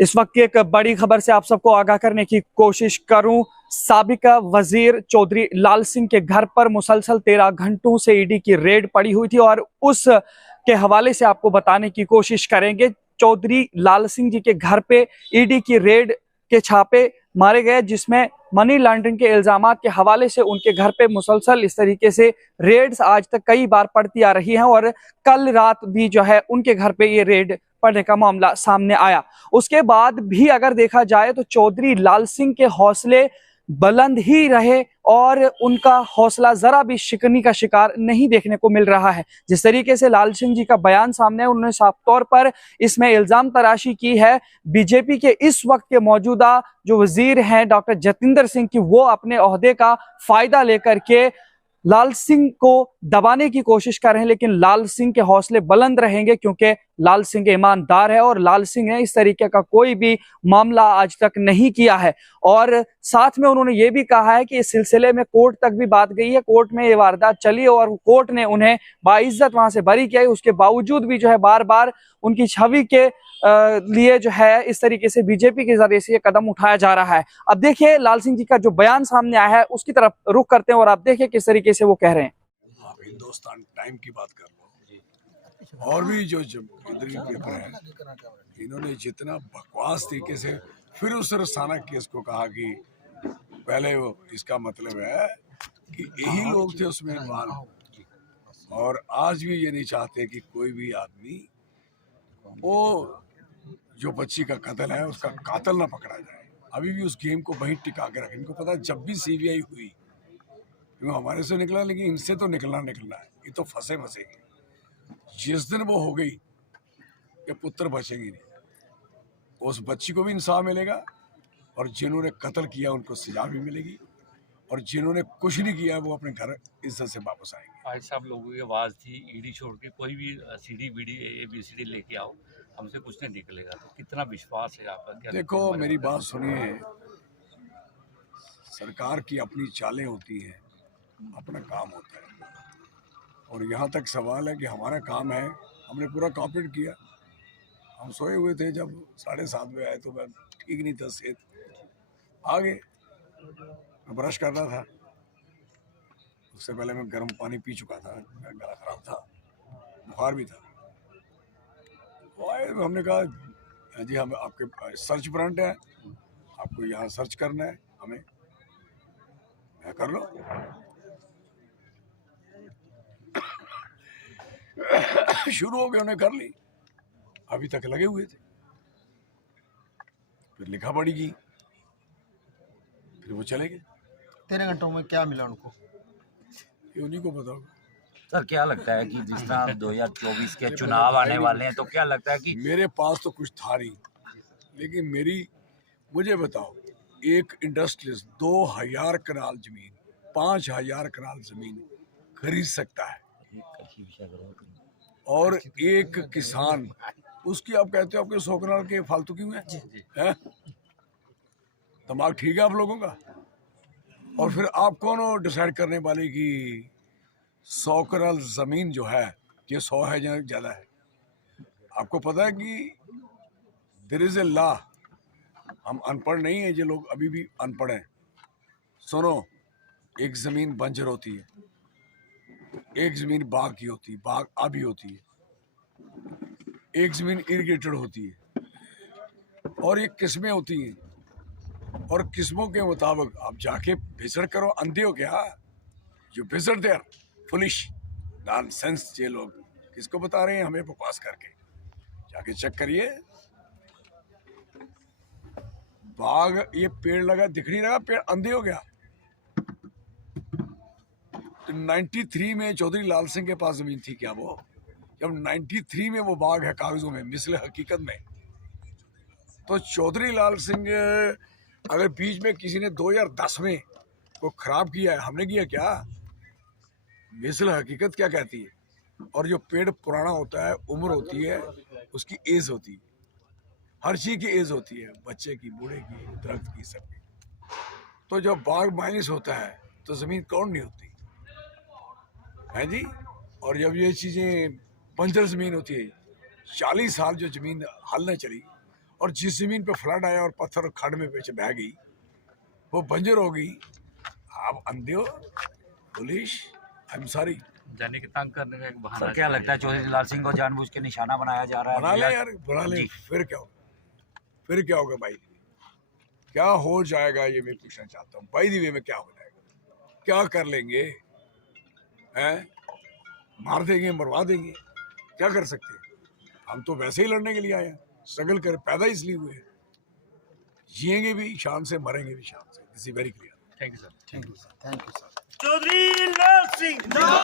इस वक्त की एक बड़ी खबर से आप सबको आगाह करने की कोशिश करूं। साबिका वजीर चौधरी लाल सिंह के घर पर मुसलसल 13 घंटों से ईडी की रेड पड़ी हुई थी और उस के हवाले से आपको बताने की कोशिश करेंगे। चौधरी लाल सिंह जी के घर पे ईडी की रेड के छापे मारे गए, जिसमें मनी लॉन्ड्रिंग के इल्जामात के हवाले से उनके घर पे मुसलसल इस तरीके से रेड्स आज तक कई बार पड़ती आ रही हैं और कल रात भी जो है उनके घर पे ये रेड पड़ने का मामला सामने आया। उसके बाद भी अगर देखा जाए तो चौधरी लाल सिंह के हौसले बुलंद ही रहे और उनका हौसला जरा भी शिकनी का शिकार नहीं देखने को मिल रहा है। जिस तरीके से लाल सिंह जी का बयान सामने है, उन्होंने साफ तौर पर इसमें इल्जाम तराशी की है बीजेपी के इस वक्त के मौजूदा जो वजीर हैं डॉक्टर जतिंदर सिंह की, वो अपने ओहदे का फायदा लेकर के लाल सिंह को दबाने की कोशिश कर रहे हैं। लेकिन लाल सिंह के हौसले बुलंद रहेंगे क्योंकि लाल सिंह ईमानदार है और लाल सिंह ने इस तरीके का कोई भी मामला आज तक नहीं किया है। और साथ में उन्होंने ये भी कहा है कि इस सिलसिले में कोर्ट तक भी बात गई है, कोर्ट में ये वारदात चली और कोर्ट ने उन्हें बाइज्जत वहां से बरी किया। उसके बावजूद भी जो है बार बार उनकी छवि के लिए जो है इस तरीके से बीजेपी के जरिए से ये कदम उठाया जा रहा है। अब देखिए लाल सिंह जी का जो बयान सामने आया है उसकी तरफ रुख करते हैं और आप देखिए किस तरीके से वो कह रहे हैं। आप हिंदुस्तान टाइम की बात कर लो और भी जो इधर के पेपर है, इन्होंने जितना बकवास तरीके से फिर उस रसाना केस को कहा कि पहले वो इसका मतलब है कि यही लोग थे उसमें इन्वॉल्व, और आज भी ये नहीं चाहते कि कोई भी आदमी वो जो बच्ची का कत्ल है उसका कातिल ना पकड़ा जाए। अभी भी उस गेम को वहीं टिका के रखें। इनको पता है जब भी सीबीआई हुई, क्यों हमारे से निकला, लेकिन इनसे तो निकलना है, ये तो फंसेंगे। जिस दिन वो हो गई ये पुत्र बचेंगे नहीं, उस बच्ची को भी इंसाफ मिलेगा और जिन्होंने कत्ल किया उनको सजा भी मिलेगी और जिन्होंने कुछ नहीं किया वो अपने घर इज्जत से वापस आएंगे। भाई साहब लोगों की आवाज़ थी ईडी छोड़ के कोई भी सीडी बीडी ABCD लेके आओ, हमसे कुछ नहीं निकलेगा। तो कितना विश्वास है आपका? क्या देखो मेरी बात सुनिए, सरकार की अपनी चालें होती हैं, अपना काम होता है, और यहाँ तक सवाल है कि हमारा काम है, हमने पूरा कॉपरेट किया। हम सोए हुए थे जब 7:30 बजे आए तो मैं ठीक नहीं था, सेहत आगे मैं ब्रश कर रहा था, उससे पहले मैं गर्म पानी पी चुका था, मेरा गला खराब था, बुखार भी था। तो हमने कहा जी हम आपके सर्च वारंट है, आपको यहाँ सर्च करना है, हमें कर लो। शुरू हो गए, उन्हें कर ली, अभी तक लगे हुए थे। फिर लिखा पड़ी की, फिर वो चले गए। 13 घंटों में क्या मिला उनको, ये उन्हीं को पता होगा। सर क्या लगता है कि जिस तरह 2024 के चुनाव आने वाले हैं, तो क्या लगता है कि मेरे पास तो कुछ था नहीं, लेकिन मुझे बताओ, एक इंडस्ट्रियलिस्ट 2000 कनाल जमीन, 5000 कनाल जमीन खरीद सकता है, और एक किसान उसकी आप कहते हो आपके 100 कनाल के फालतू क्यों है? दिमाग ठीक है आप लोगों का? और फिर आप कौन हो डिसाइड करने वाले कि 100 कनाल जमीन जो है ये 100 है या ज्यादा है? आपको पता है कि देयर इज ए लॉ। हम अनपढ़ नहीं है, ये लोग अभी भी अनपढ़ हैं। सुनो, एक जमीन बंजर होती है, एक जमीन बाग की होती है, बाग आबी होती है, एक जमीन इरिगेटेड होती है, और ये किस्में होती हैं, और किस्मों के मुताबिक आप जाके विजिट करो। अंधे हो क्या जो विजिट देयर? Foolish nonsense. ये लोग किसको बता रहे हैं? हमें बकवास करके जाके चेक करिए। बाग, ये पेड़ लगा दिख नहीं रहा, पेड़ अंधे हो गया। तो 93 में चौधरी लाल सिंह के पास जमीन थी क्या? वो जब 93 में वो बाग है कागजों में, मिसले हकीकत में, तो चौधरी लाल सिंह अगर बीच में किसी ने 2010 में को खराब किया है, हमने किया क्या? मिसल हकीकत क्या कहती है? और जो पेड़ पुराना होता है, उम्र होती है, उसकी एज होती है, हर चीज की एज होती है, बच्चे की, बूढ़े की, दरख्त की, सबकी। तो जब बाग माइनस होता है तो जमीन कौन नहीं होती है जी? और जब ये चीजें बंजर जमीन होती है, 40 साल जो जमीन हल न चली, और जिस जमीन पे फ्लड आया और पत्थर खड़ में पीछे बह गई, वो बंजर हो गई। आप अंधे हो, पुलिस, आई एम सॉरी। जाने के तंग करने का एक बहाना। सर क्या लगता है चौधरी लाल सिंह को जानबूझ के निशाना बनाया जा रहा है? बना ले यार, बना ले, जी। फिर क्या होगा? फिर क्या होगा भाई? क्या हो जाएगा ये मैं पूछना चाहता हूँ। बाय द वे में क्या हो जाएगा? क्या कर लेंगे? हैं? मार देंगे, मरवा देंगे, क्या कर सकते हैं? हम तो वैसे ही लड़ने के लिए आए हैं, स्ट्रगल कर, पैदा इसलिए हुए हैं। जिएंगे भी शान से, मरेंगे भी शान से। This is very clear. Thank you sir. Thank you sir. Chaudhary Lal Singh